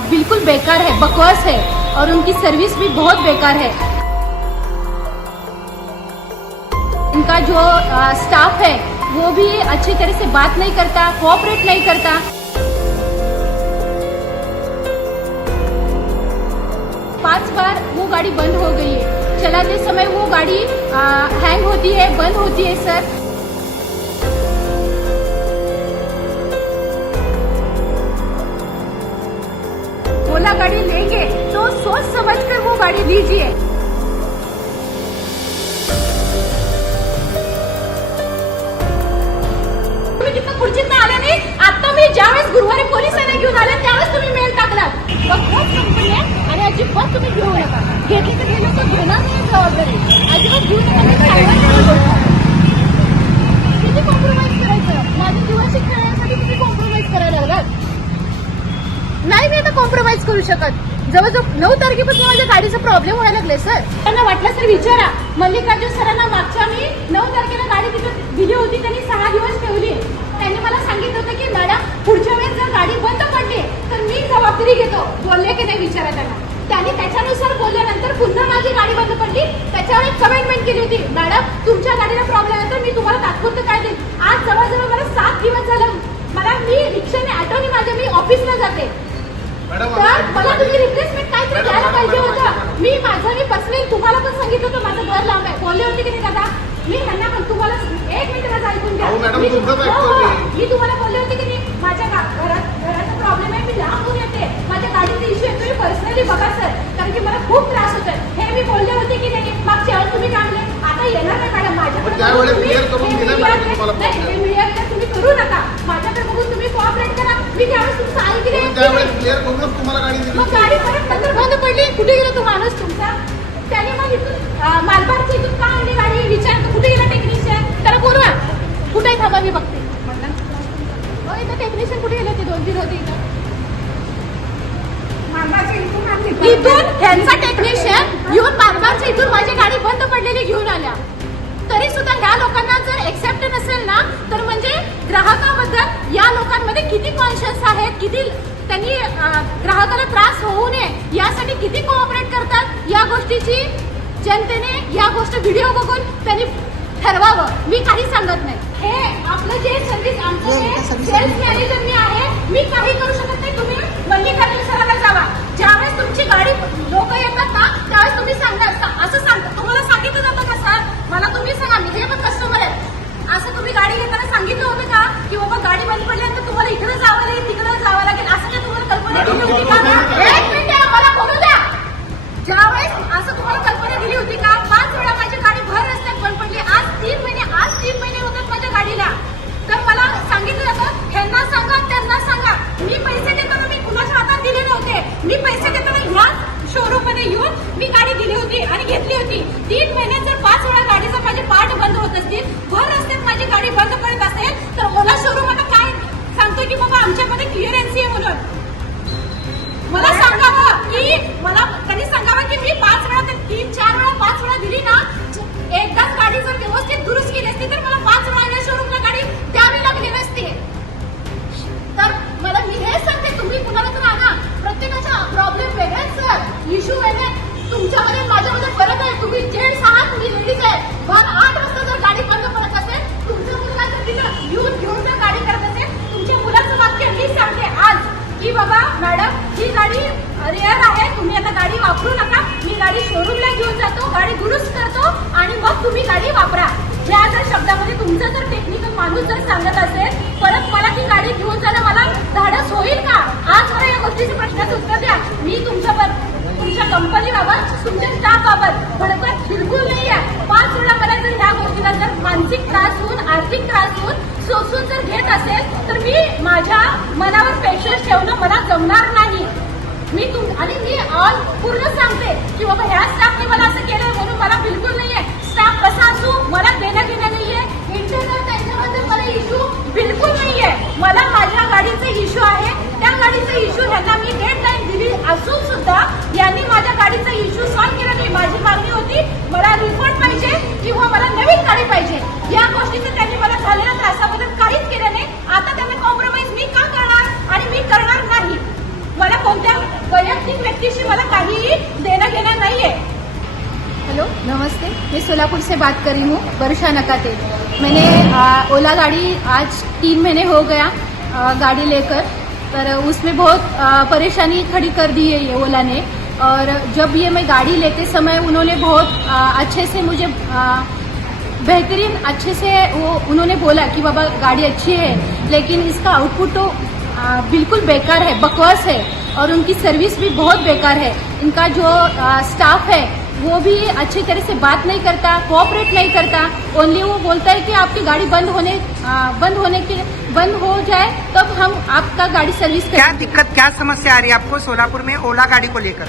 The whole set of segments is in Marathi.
बिल्कुल बेकार है बकवास है और उनकी सर्विस भी बहुत बेकार है। इनका जो आ, स्टाफ है वो भी अच्छी तरह से बात नहीं करता कोऑपरेट नहीं करता। पाँच बार वो गाड़ी बंद हो गई है। चलाते समय वो गाड़ी आ, हैंग होती है बंद होती है सर। गाड़ी लीजिए तुम्ही पुढची आले नाही आता मी ज्यावेळेस गुरुवारी पोलिसांना घेऊन आले त्यावेळेस तुम्ही मेल टाकला आहे आणि अजिबात तुम्ही घेऊ नका. तर गेलं तर घेणार नाही जबाबदारी. अजिबात घेऊ नका. किती कॉम्प्रोमाइज करायचं? माझ्या जीवाशी खेळण्यासाठी तुम्ही कॉम्प्रोमाइज करायला लागलात. नाही मी आता कॉम्प्रोमाइज करू शकत. जवळजवळ नऊ तारखेपासून माझ्या गाडीचा प्रॉब्लेम व्हायला लागले सर त्यांना वाटलं सर विचारा. मल्लिकार्जुन सरांना मागच्या मी नऊ तारखेला गाडी तिथं दिली होती. त्यांनी सहा दिवस ठेवली. त्यांनी मला सांगितलं होतं की मॅडम पुढच्या वेळेस जर गाडी बंद पडली तर मी जबाबदारी घेतो. बोलले की नाही विचारा त्यांना. त्यांनी त्याच्यानुसार बोलल्यानंतर पुन्हा माझी गाडी बंद पडली. त्याच्यावर एक कमेंटमेंट केली होती. मॅडम तुमच्या गाडीला प्रॉब्लेम आहे तर मी तुम्हाला तात्पुरतं काय देईन? आज जवळजवळ मला सात दिवस झालं. मला मी रिक्षाने ऑटोने माझ्या मी ऑफिसला जाते तर मला तुम्ही रिप्लेसमेंट काहीतरी द्यायला पाहिजे होतं. मी माझं मी पर्सनली तुम्हाला पण सांगितलं होतं माझं घर लांब आहे. बोलले होते की नाही दादा? मी ह्यांना पण तुम्हाला एक मिनिट माझं ऐकून घ्या. मी- हो. मी. तुम्हाला बोलले होते की नाही माझ्या घरात घराचा प्रॉब्लेम आहे मी लांबून येते. माझ्या गाडीचा इश्यू आहे तुम्ही पर्सनली बघा सर कारण की मला खूप त्रास होतोय. हे मी बोलले होते की नाही मागच्या वेळेस तुम्ही काय म्हणले आता येणार नाही मॅडम माझ्याकडे पण त्यावेळेस तुम्ही- clear करून हे दिलं media मॅडम तुम्हाला नाही, problem. हे media clear तुम्ही करू नका माझ्याकडे बघून तुम्ही कॉपरेट करा मी त्यावेळेस तुमचं ऐकले पण त्यावेळेस क्लिअर करूनच तुम्हाला गाडी दिली मग गाडी परत नंतर बंद पडली कुठे गेला तो माणूस तुमचा त्याने मग इथून अं, मालबारच्या इथून का आणली गाडी विचारतो कुठे गेला टेक्निशियन त्याला बोलवा कुठे थांबा मी बघते. हो इथं टेक्निशियन कुठे गेले ते दोन तीन होते इथं. इथून ह्यांचा टेक्निशियन येऊन मालबारच्या इथून माझी गाडी बंद पडलेली घेऊन आल्या. तरी सुद्धा ह्या लोकांना जर एक्सेप्ट नसेल ना तर म्हणजे ग्राहकाबद्दल या लोकांमध्ये किती कॉन्शियस आहेत किती त्यांनी ग्राहकाला त्रास होऊ नये यासाठी किती कोऑपरेट करतात या गोष्टीची जनतेने या गोष्ट व्हिडिओ बघून त्यांनी ठरवावं. मी काही सांगत नाही. हे आपलं जे सर्व्हिस आमचं जे सेल्स मॅनेजर मी आहे मी काही करू शकत नाही. तुम्ही मल्लिकार्जुन सरांना जावा. ज्यावेळेस तुमची गाडी बाबा मॅडम ही गाडी रेअर आहे. तुम्ही आता गाडी वापरू नका. मी गाडी शोरूमला घेऊन जातो गाडी दुरुस्त करतो आणि मग तुम्ही गाडी वापरा. या जर शब्दामध्ये तुमचा जर टेक्निकल माणूस जर सांगत असेल परत मला ती गाडी घेऊन जाणं मला धाडस होईल का? आज मला या गोष्टीचे प्रश्नाचं उत्तर द्या. मी तुमच्या तुमच्या कंपनीबाबत तुमच्या स्टाफ बाबत भडकत बिलकुल नाही आहे पाच वेळा मला जर ह्या गोष्टीला जर मानसिक त्रास होऊन आर्थिक त्रास होऊन सोसून जर घेत असेल तर मी माझ्या मनावर पेशन्स ठेवणं मला जमणार नाही. मी तुम आणि मी ऑल पूर्ण सांगते की बाबा ह्या स्टाफने मला असं केलंय म्हणून मला बिलकुल नाहीये. स्टाफ कसा असू मला देणं घेणं नाहीये. इंटरनल त्यांच्याबद्दल मला इश्यू बिलकुल नाहीये. मला माझ्या गाडीचे इश्यू आहे. त्या गाडीचा इश्यू ह्यांना मी डेडलाईन दिली असून सुद्धा यांनी माझ्या गाडीचा इश्यू सॉल्व्ह मैं सोलापुर से बात कर रही हूँ वर्षा नकाते। मैंने ओला गाड़ी आज तीन महीने हो गया आ, गाड़ी लेकर। पर उसमें बहुत परेशानी खड़ी कर दी है ये ओला ने। और जब ये मैं गाड़ी लेते समय उन्होंने बहुत आ, अच्छे से मुझे आ, बेहतरीन अच्छे से वो उन्होंने बोला कि बाबा गाड़ी अच्छी है लेकिन इसका आउटपुट तो आ, बिल्कुल बेकार है बकवास है। और उनकी सर्विस भी बहुत बेकार है। इनका जो आ, स्टाफ है वो भी अच्छी तरह से बात नहीं करता कोऑपरेट नहीं करता। ओनली वो बोलता है कि आपकी गाड़ी बंद होने आ, बंद होने के बंद हो जाए तब हम आपका गाड़ी सर्विस क्या दिक्कत क्या समस्या आ रही है आपको सोलापुर में ओला गाड़ी को लेकर?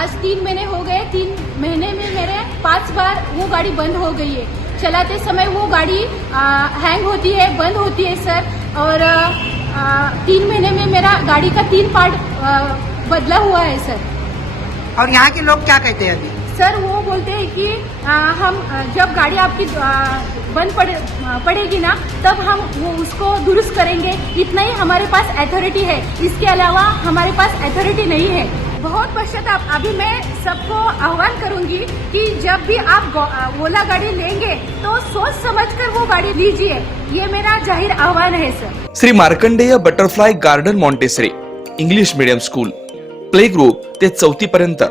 आज तीन महीने हो गए तीन महीने में मेरे पाँच बार वो गाड़ी बंद हो गई है। चलाते समय वो गाड़ी आ, हैंग होती है बंद होती है सर। और आ, आ, तीन महीने में मेरा गाड़ी का तीन पार्ट आ, बदला हुआ है सर। और यहाँ के लोग क्या कहते हैं अभी? सर वो बोलते हैं कि आ, हम जब गाड़ी आपकी बंद पड़े पड़ेगी ना तब हम वो उसको दुरुस्त करेंगे। इतना ही हमारे पास अथॉरिटी है। इसके अलावा हमारे पास अथॉरिटी नहीं है। बहुत पश्चाताप। अभी मैं सबको आह्वान करूंगी कि जब भी आप ओला गाड़ी लेंगे तो सोच समझकर वो गाड़ी लीजिए। ये मेरा जाहिर आह्वान है sir. Shri Markandeya butterfly garden Montessori English medium school play group ते चौथी पर्यंत।